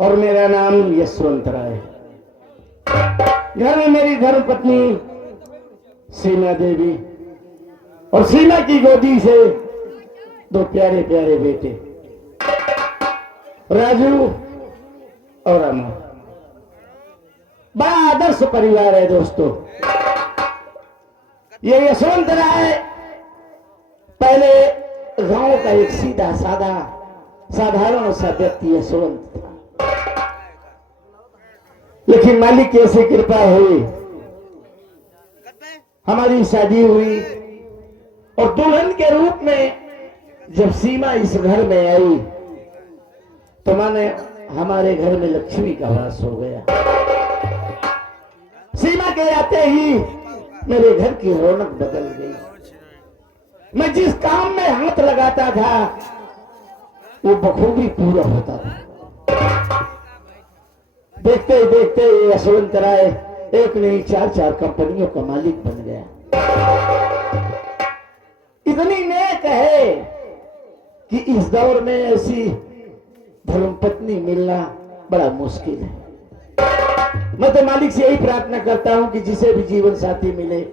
और मेरा नाम यशवंत राय। घर में मेरी धर्मपत्नी सीमा देवी और सीमा की गोदी से दो प्यारे प्यारे बेटे राजू और अमर। बड़ा आदर्श परिवार है दोस्तों। ये यशवंत राय पहले गांव का एक सीधा साधा साधारण सा व्यक्ति यशवंत था, लेकिन मालिक की ऐसी कृपा हुई, हमारी शादी हुई और दुल्हन के रूप में जब सीमा इस घर में आई तो माने हमारे घर में लक्ष्मी का वास हो गया। सीमा के आते ही मेरे घर की रौनक बदल गई। मैं जिस काम में हाथ लगाता था वो बखूबी पूरा होता था। देखते ही देखते यशवंत राय एक नहीं चार चार कंपनियों का मालिक बन गया। इतनी नेक है कि इस दौर में ऐसी धर्मपत्नी मिलना बड़ा मुश्किल है। मैं तो मालिक से यही प्रार्थना करता हूं कि जिसे भी जीवन साथी मिले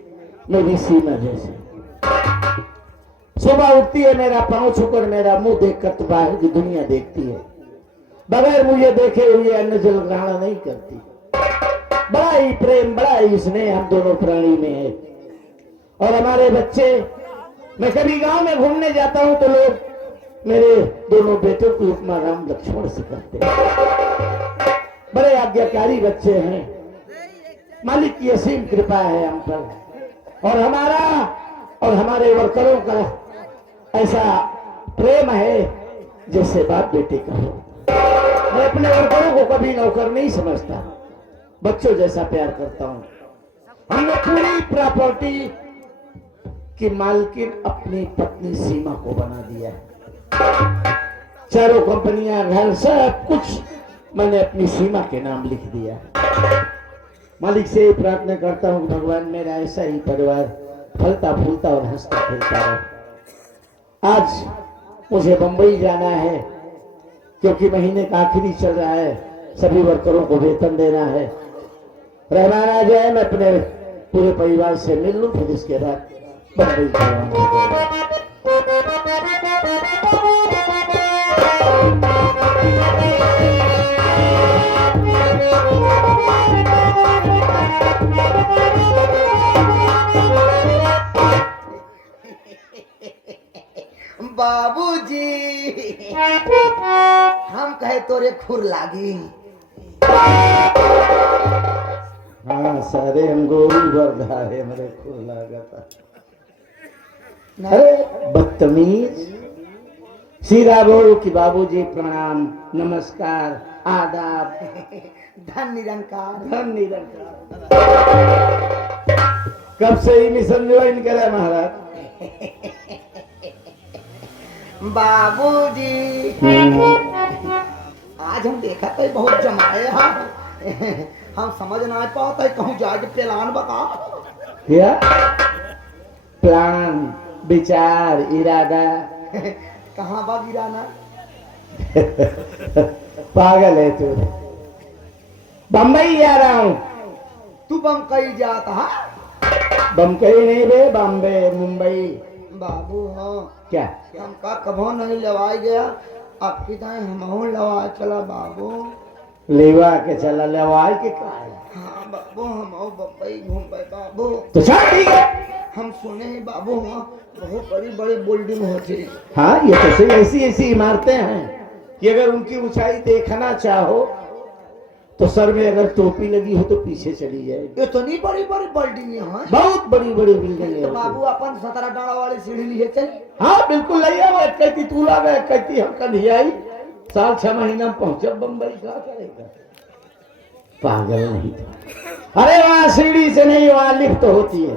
मेरी सीमा जैसे। सुबह उठती है, मेरा पांव छूकर मेरा मुंह देखकर तो बाहर की दुनिया देखती है, बगैर मुझे देखे हुए अन्न जल ग्रहण नहीं करती। बड़ा ही प्रेम, बड़ा ही स्नेह हम दोनों प्राणी में है। और हमारे बच्चे, मैं कभी गांव में घूमने जाता हूं तो लोग मेरे दोनों बेटों की उपमा राम लक्ष्मण से करते हैं। बड़े आज्ञाकारी बच्चे हैं। मालिक की असीम कृपा है हम पर और हमारा और हमारे वर्करों का ऐसा प्रेम है जैसे बाप बेटे का हो। मैं अपने वर्करों को कभी नौकर नहीं समझता, बच्चों जैसा प्यार करता हूं। हमने पूरी प्रॉपर्टी की मालकिन अपनी पत्नी सीमा को बना दिया है। चारों कंपनियां, घर, सब कुछ मैंने अपनी सीमा के नाम लिख दिया। मालिक से ही प्रार्थना करता हूं कि भगवान मेरा ऐसा ही परिवार फलता फूलता और हंसता खेलता रहे। आज मुझे बंबई जाना है क्योंकि महीने का आखिरी चल रहा है, सभी वर्करों को वेतन देना है। रहमान आ जाए, मैं अपने पूरे परिवार से मिल लूं, फिर इसके बाद बंबई जाऊंगा। बाबूजी, हम कहे तोरे खुर लागी। हाँ सारे हम गोरी वर्धा है, मेरे खुर लागता। अरे बदतमीज, सीधा बोलो कि बाबूजी प्रणाम, नमस्कार, आदाब, धन निरंकार। धन निरंकार। कब से ही मिशन ज्वाइन करा महाराज? बाबूजी, आज हम देखा तो बहुत जमाए हैं। हम समझ ना पाते कहूँ जाके प्लान बता। क्या प्लान, विचार, इरादा? कहाँ बा गिराना? पागल है तू। बम्बई जा रहा हूँ। तू बम्बई जाता है? बम्बई नहीं बे, बॉम्बे, मुंबई। बाबू हाँ क्या हमका कभो नहीं लवाई गया, आपकी तो हम लवा चला बाबू। लेवा के चला, लेवाई के का है? हाँ बाबू, हम बम्बई घूम पाए बाबू। तो चल ठीक है। हम सुने हैं बाबू वहाँ बहुत बड़ी बड़ी बिल्डिंग होती। हाँ ये तो सही, ऐसी ऐसी इमारतें हैं कि अगर उनकी ऊंचाई देखना चाहो तो सर में अगर टोपी लगी हो तो पीछे चली जाएगी। इतनी बड़ी बड़ी बिल्डिंग है? बहुत बड़ी बड़ी बिल्डिंग तो है। बाबू अपन 17 डाला वाली सीढ़ी लिए चल। हाँ बिल्कुल नहीं है। कहती तू ला गए, कहती हम कल आई, साल 6 महीना में पहुंचे बम्बई। क्या करेगा, पागल नहीं था। अरे वहाँ सीढ़ी से नहीं, वहाँ लिफ्ट होती है।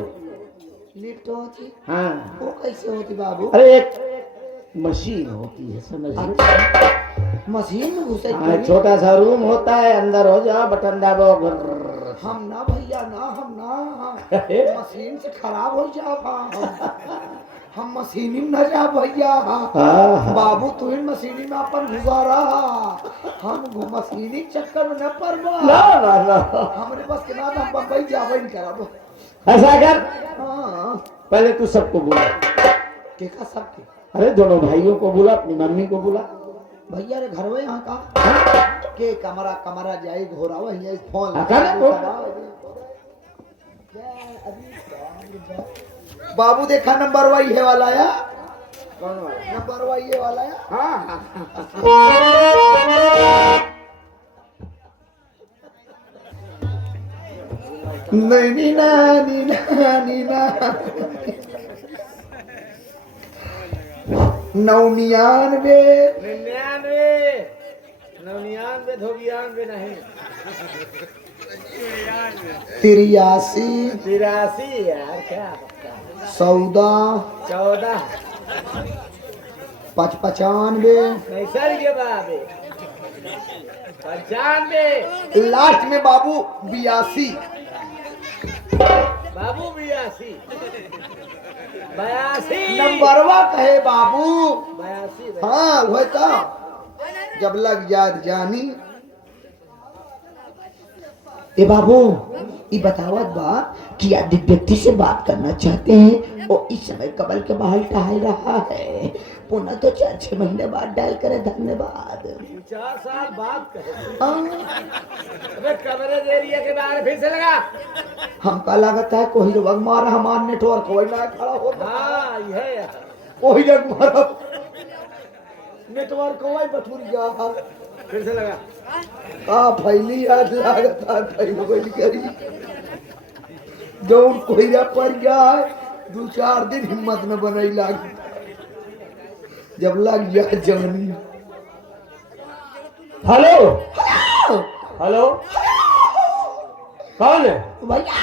लिफ्ट होती? हाँ। वो कैसे होती बाबू? अरे एक मशीन होती है, समझ लो। मशीन में घुसे? हाँ, छोटा सा रूम होता है, अंदर हो जाओ, बटन दाबो। हम ना भैया ना, हम ना मशीन से खराब हो जाओ। हम मशीनी में न जा भैया। हाँ। बाबू तू ही मशीनी में अपन गुजारा। हम मशीनी के चक्कर में न पड़बा। ना ना ना, हमरे बस के ना हम बम्बई जावे नहीं करब। ऐसा कर, हाँ पहले तू सबको बुला। के का सबके? अरे दोनों भाइयों को बुला, अपनी मम्मी को बुला। भैया रे घर में यहाँ का के कमरा कमरा जाए घोरा वही फोन हाँ, कर लो। बाबू देखा नंबर वाई है वाला या कौन वाला? नंबर वाई है वाला या हाँ नहीं नीना नीना नीना 99 99 धोबियानवे नहीं, 83 83 यार क्या 14 14 95 नहीं सर ये बाबे 95 लास्ट में बाबू 82 बाबू 82 82 नंबरवा कहे बाबू। 82 हाँ वह तो जब लग जात जानी। ए बाबू ये बतावत बा कि यदि व्यक्ति से बात करना चाहते हैं वो इस समय कबल के बाहर टहल रहा है, पुनः तो 4-6 महीने बाद डायल करे। धन्यवाद। 4 साल बाद कहे। हाँ, अबे कवरेज एरिया के बाहर फिर से लगा। हमका लगता है कोई जग मारा हमार नेटवर्क वही ना खड़ा होता। हाँ ये यार, कोई जग मारा नेटवर्क वही बठुरिया फिर से लगा। का फैली याद लागता फैल करी जो कोई पर गया है 2-4 दिन हिम्मत न बनाई लाग जब लग गया जानी। हेलो हेलो कौन है भैया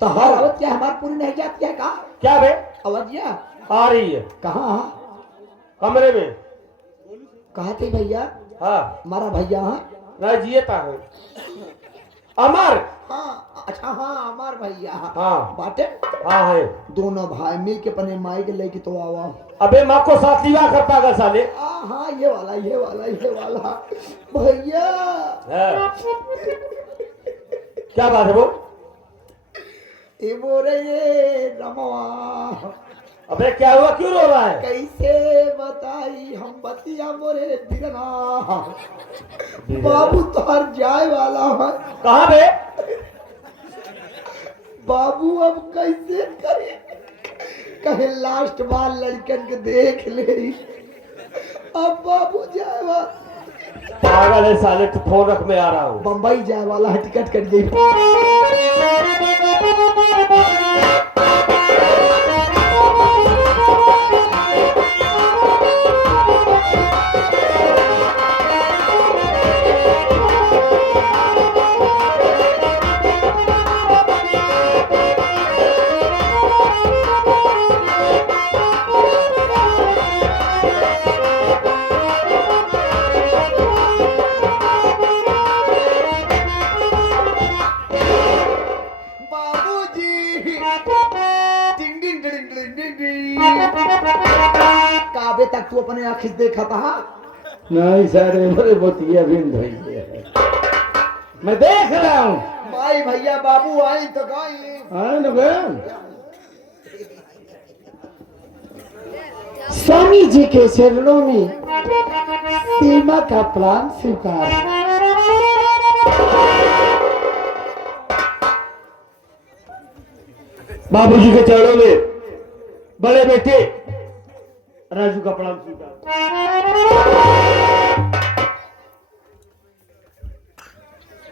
तो हर आवत क्या हमारी पूरी नहीं जाती है का? क्या बे? अवधिया आ रही है कहाँ कमरे में। कहा थे भैया? हाँ हमारा भैया है ना जिए था अमर। हाँ अच्छा हाँ हमार भैया हाँ बाटे। हाँ है। दोनों भाई मिल के अपने माई के लेके तो आवा। अबे माँ को साथ लिवा करता अगर साले। हाँ ये वाला ये वाला ये वाला भैया। हाँ। क्या बात है वो? ये बोल रहे रमवा अबे क्या हुआ, क्यों रो रहा है? कैसे बताई हम बतिया मोरे बिरना बाबू तोहर जाए वाला है। कहाँ बे? बाबू अब कैसे करे कहे लास्ट बार लड़कन के देख ले अब बाबू जाए वाला। पागल है साले, तू फोन रख, मैं आ रहा हूँ। बम्बई जाए वाला है, टिकट कट गई। काबे तक तू अपने आँख देखा था? नहीं सर, मेरे मोतिया बिंद मैं देख रहा हूँ। भाई भैया बाबू आई तो गई। स्वामी जी के चरणों में सीमा का प्राण स्वीकार। बाबू जी के चरणों में बड़े बेटे राजू का प्रणाम स्वीकार।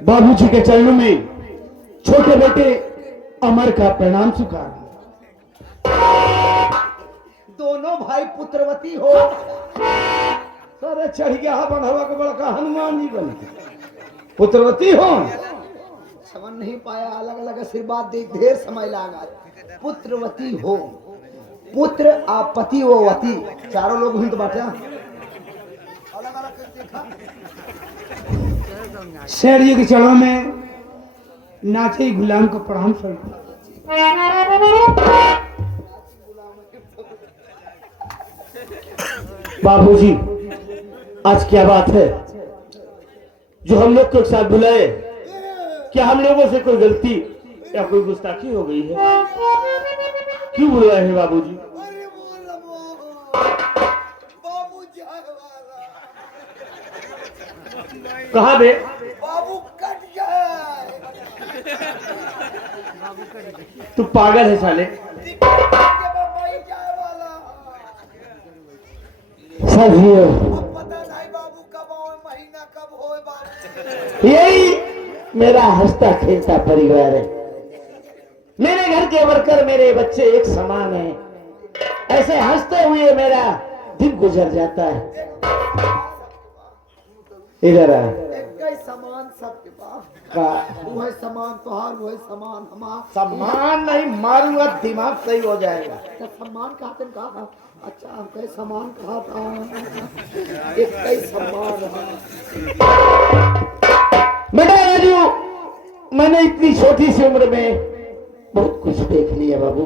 बाबू जी के चरणों में छोटे बेटे अमर का प्रणाम स्वीकार। दोनों भाई पुत्रवती हो। सारे चढ़ गया बढ़ावा के बड़का हनुमान जी बन पुत्रवती हो। समझ नहीं पाया, अलग अलग आशीर्वाद दे, ढेर समय लगा। पुत्रवती हो, पुत्र आपति वो वती, चारों लोग हिंद बाटा। शेर जी के चरणों में नाचे गुलाम को प्रणाम स्वीकार। बाबूजी, आज क्या बात है जो हम लोग को एक साथ बुलाए? क्या हम लोगों से कोई गलती या कोई गुस्ताखी हो गई है? क्यों बुलाए हैं बाबूजी? अरे बोल बाबू जाए वाला, कहाँ बे? बाबू कट जाए। तू पागल है साले। बाबाई जाए वाला, साथियों, अब पता नहीं बाबू कब होए, महीना कब होए बाबू। यही मेरा हंसता खेलता परिवार है। मेरे घर के वर्कर, मेरे बच्चे एक समान हैं। ऐसे हंसते हुए मेरा दिन गुजर जाता है। इधर आ। एक ही समान सबके पास, का वो है समान तोहार, वो है समान हमार। सम्मान नहीं मारूंगा, दिमाग सही हो जाएगा। तो सम्मान कहते कहा था, अच्छा हम कहे समान कहा था, एक ही सम्मान है। बेटा राजू, मैंने इतनी छोटी सी उम्र में बहुत कुछ देख लिया बाबू।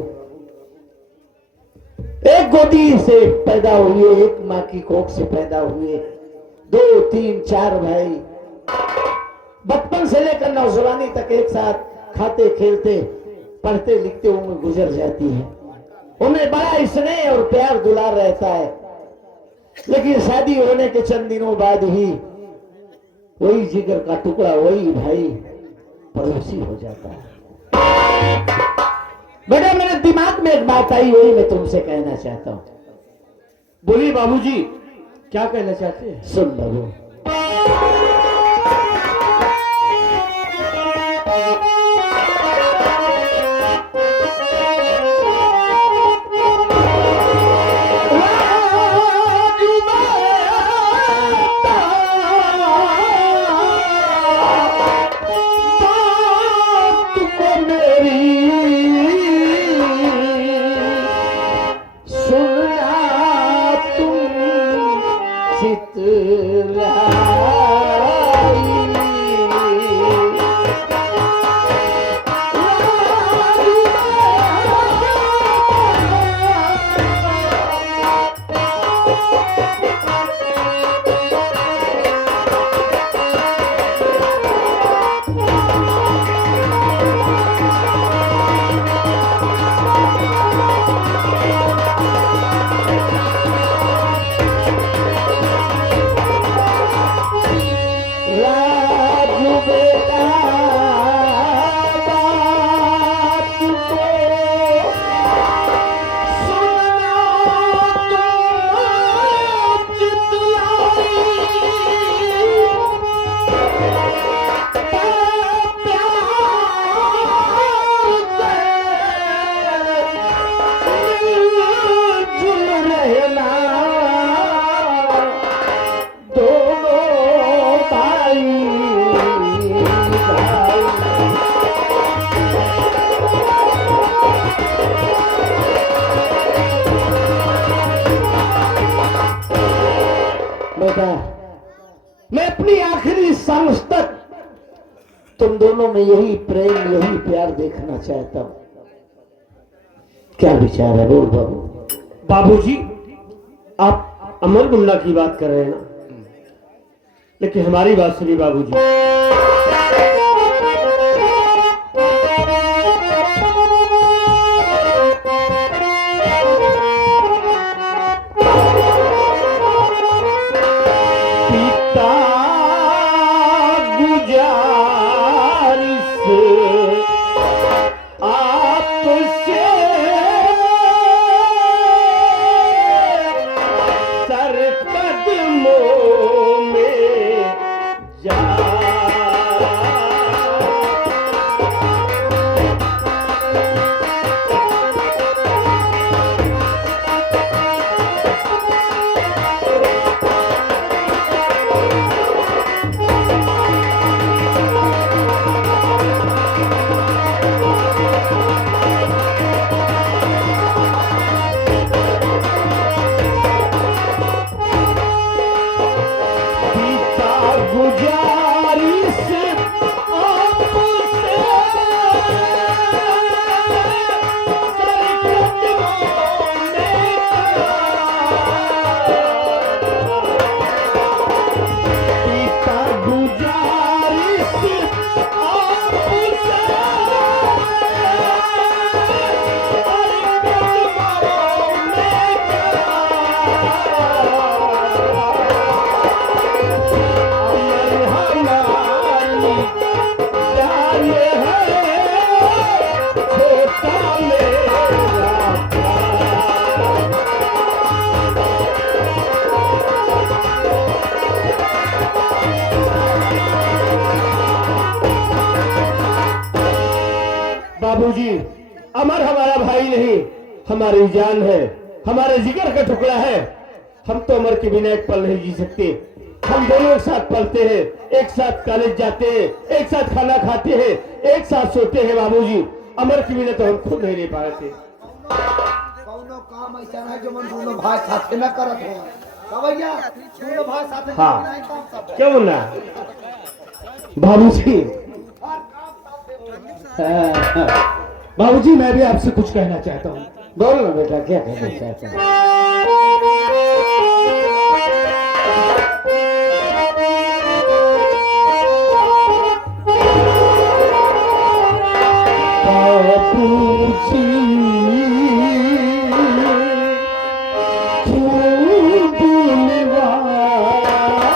एक गोदी से पैदा हुए, एक माँ की कोख से पैदा हुए, 2, 3, 4 भाई, बचपन से लेकर नौजवानी तक एक साथ खाते खेलते पढ़ते लिखते उम्र गुजर जाती है। उन्हें बड़ा स्नेह और प्यार दुलार रहता है, लेकिन शादी होने के चंद दिनों बाद ही वही जिगर का टुकड़ा, वही भाई पड़ोसी हो जाता है। बेटा, मेरे दिमाग में एक बात आई, वही मैं तुमसे कहना चाहता हूं। बोलिए बाबूजी, क्या कहना चाहते हैं? सुन बाबू, मैं अपनी आखिरी सांस तक तुम दोनों में यही प्रेम, यही प्यार देखना चाहता हूं। क्या विचार है? बोल बाबू। बाबूजी, आप अमर गुमला की बात कर रहे हैं ना, लेकिन हमारी बात सुनिए बाबूजी। बाबूजी, अमर हमारा भाई नहीं, हमारी जान है, हमारे जिगर का टुकड़ा है। हम तो अमर के बिना एक पल नहीं जी सकते। हम दोनों एक साथ पलते हैं, एक साथ कॉलेज जाते हैं, एक साथ खाना खाते हैं, एक साथ सोते हैं। बाबूजी, अमर के बिना तो हम खुद नहीं रह पाते। कौनो काम ऐसा है जो मन दोनों भाई साथ में करत हो। कवैया दोनों भाई साथ में हाँ। नहीं काम सब। क्यों ना बाबूजी? बाबूजी, मैं भी आपसे कुछ कहना चाहता हूँ। बोल ना बेटा, क्या कहना चाहता है? बाबूजी, क्यों बुलवाए आज बाबूजी।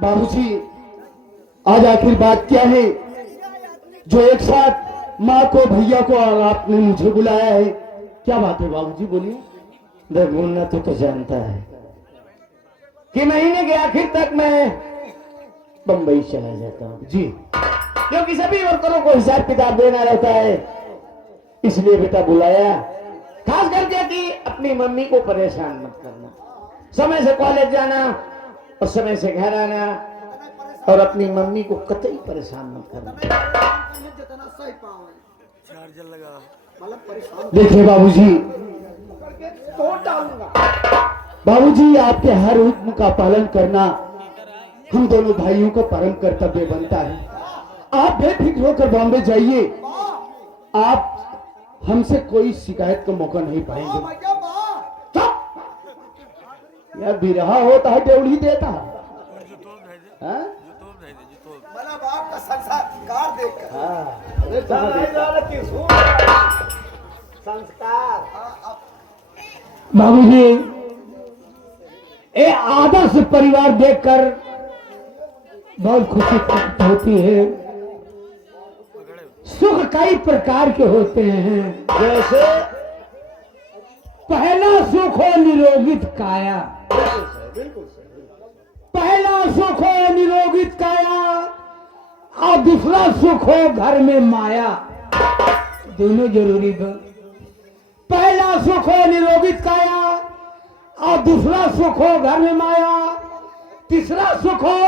बाबूजी, आज आखिर बात क्या है जो एक साथ माँ को, भैया को और आपने मुझे बुलाया है? क्या बात है बाबूजी, बोलिए। देख मुन्ना, तो जानता है कि महीने के आखिर तक मैं बंबई चला जाता हूँ जी। क्योंकि सभी वर्करों को हिसाब किताब देना रहता है। इसलिए बेटा बुलाया, खास करके कि अपनी मम्मी को परेशान मत करना। समय से कॉलेज जाना और समय से घर आना, और अपनी मम्मी को कतई परेशान मत करना। जितना सही पावे चार्जर लगा मतलब परेशान देखिए बाबूजी, करके तोड़ डालूंगा। बाबूजी, आपके हर हुक्म का पालन करना हम दोनों भाइयों का परम कर्तव्य बनता है। आप बेफिक्र होकर बॉम्बे जाइए, आप हमसे कोई शिकायत का मौका नहीं पाएंगे। भैया वाह, चुप! यार बिरहा होता है ड्योढ़ी देता है। हाँ? मतलब आपका संस्कार देखकर हाँ, अरे संस्कार। बाबूजी, ये आदर्श परिवार देखकर बहुत खुशी प्राप्त होती है। सुख कई प्रकार के होते हैं, जैसे पहला सुख हो निरोगित काया, बिल्कुल सही। पहला सुख हो निरोगित काया और दूसरा सुख हो घर में माया। दोनों जरूरी बा। पहला सुख हो निरोगित काया और दूसरा सुख हो घर में माया, तीसरा सुख हो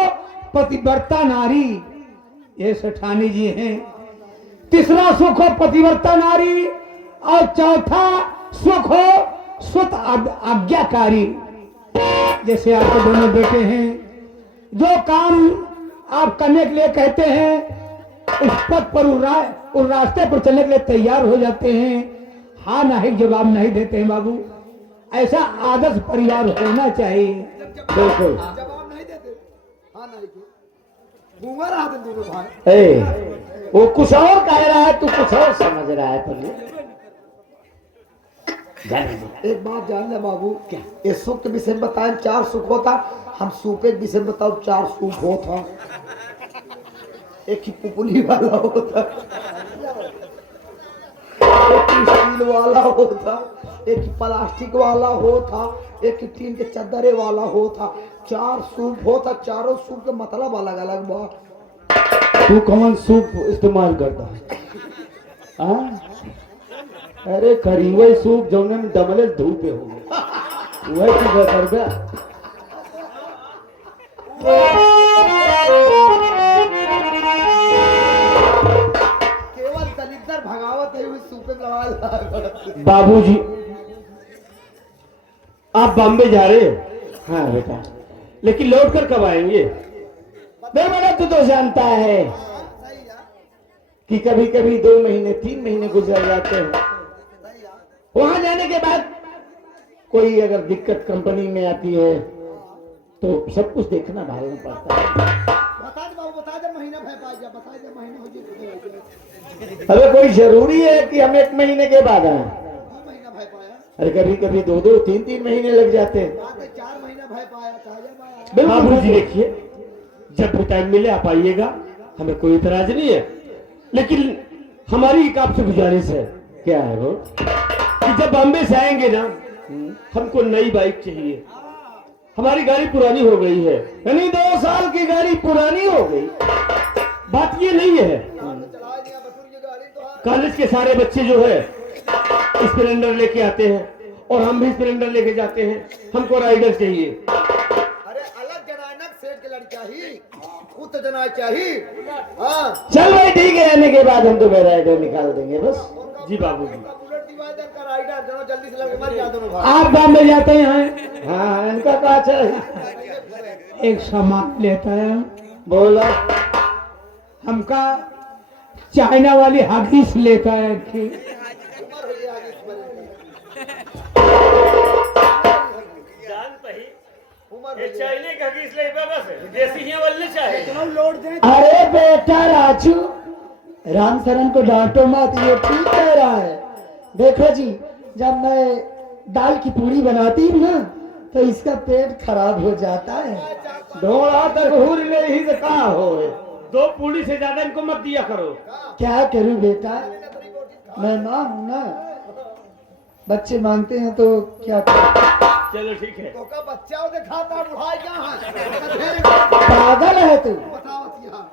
पतिव्रता नारी। ये सेठानी जी हैं। तीसरा सुख हो पतिव्रता नारी और चौथा सुख हो सुत आज्ञाकारी। जैसे आपके दोनों बेटे हैं, जो काम आप करने के लिए कहते हैं उस पथ पर उस रास्ते पर चलने के लिए तैयार हो जाते हैं। हाँ नहीं जवाब नहीं देते हैं बाबू। ऐसा आदर्श परिवार होना चाहिए। बिल्कुल। जवाब नहीं देते। हाँ नहीं के घूमा रहा था दोनों भाई। वो कुछ और कह रहा है, तू कुछ और समझ रहा है। पर एक बात जान ले बाबू, क्या ये सुख के विषय में बताएं 4 सुख होता, हम सुख के विषय में बताओ 4 सुख होता। एक ही पुपुली वाला होता, एक ही स्टील वाला होता, एक ही प्लास्टिक वाला होता, एक ही टीन के चद्दरे वाला होता। 4 सूप होता, चारों सूप के मतलब अलग अलग बात। तू कौन सूप इस्तेमाल करता है? हाँ? अरे करीबई सूप जौने में डबले धूप हो गए वह की कर दे केवल दलितर भगावत है हुई सूपे लगा बाबूजी आप बॉम्बे जा रहे हो हाँ बेटा लेकिन लौट कर कब आएंगे बेटा तो जानता है कि कभी कभी 2 महीने 3 महीने गुजर जाते हैं वहां जाने के बाद कोई अगर दिक्कत कंपनी में आती है तो सब कुछ देखना भालना पड़ता है बता दे बाबू बता दे महीना भय पा जा बता दे महीना हो जाए अरे कोई जरूरी है कि हम 1 महीने के बाद आए महीना भय पाया अरे कभी कभी 2 3 महीने लग जाते हैं 4 महीना भय पाया बिल्कुल बाबूजी देखिए जब भी टाइम मिले आप आइएगा हमें कोई इतराज नहीं है लेकिन हमारी एक आपसे गुजारिश है क्या है वो कि जब बॉम्बे से आएंगे ना हमको नई बाइक चाहिए हमारी गाड़ी पुरानी हो गई है यानी 2 साल की गाड़ी पुरानी हो गई बात ये नहीं है कॉलेज के सारे बच्चे जो है स्प्लेंडर लेके आते हैं और हम भी स्प्लेंडर लेके जाते हैं हमको राइडर चाहिए अरे अलग जनानक सेठ के लड़का ही खुद जना चाहिए हाँ चल भाई ठीक है आने के बाद हम तुम्हें राइडर निकाल देंगे बस जी बाबूजी बुलेट डिवाइडर का राइडर दोनों जल्दी से लड़के मर जा दोनों भाई आप बॉम्बे जाते हैं हाँ इनका तो अच्छा है एक सामान लेता है बोला हमका चाइना वाली हगीस लेता है कि उम्र हो गया आगे इस उम्र चाइले का किस ले बस देसी ही वाले चाहे लोड दे अरे बेटा राजू राम शरण को डांटो मत ये ठीक कह रहा है देखो जी जब मैं दाल की पूरी बनाती हूँ ना तो इसका पेट खराब हो जाता है ढोड़ा तक हुर ले ही तो कहा हो 2 पूरी से ज्यादा इनको मत दिया करो क्या करूं बेटा मैं मां हूं ना बच्चे मांगते हैं तो क्या करूं चलो ठीक है तो का बच्चा उसे खाता बुढ़ाई क्या है पागल है तू बताओ यहाँ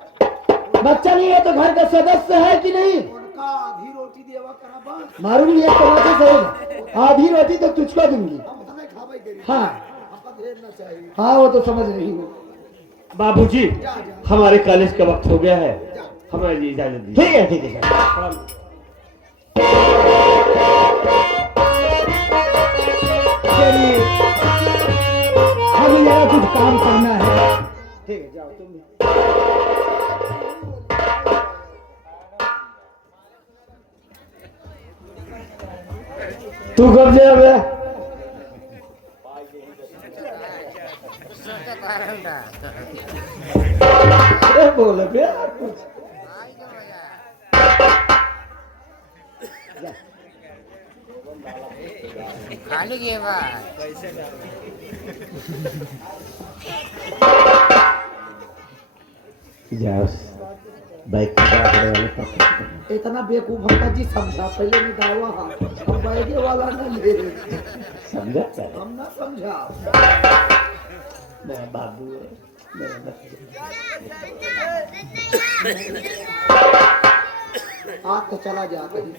बच्चा नहीं है तो घर का सदस्य है कि नहीं उनका आधी रोटी देवा करा बस मारूंगी एक तमाचे से आधी रोटी तो तुझको दूंगी हम तो नहीं खावे गरी हाँ हमको ढेर ना चाहिए हाँ वो तो समझ रही हूँ बाबूजी हमारे कॉलेज का वक्त हो गया है हमें इजाजत दीजिए ठीक है सर चलिए हमें जरा कुछ काम करना है ठीक है जाओ तुम भी तू कब जा बे अरे बोले बे यार कुछ खाली के बाद जाओ बाइक वाले पकड़ इतना बेवकूफ हमका जी समझा पहले नहीं दावा हाँ हम बैगे वाला ना ले समझा हम ना समझा मेरा बाबू है मेरा बच्चा आग तो चला जा कहीं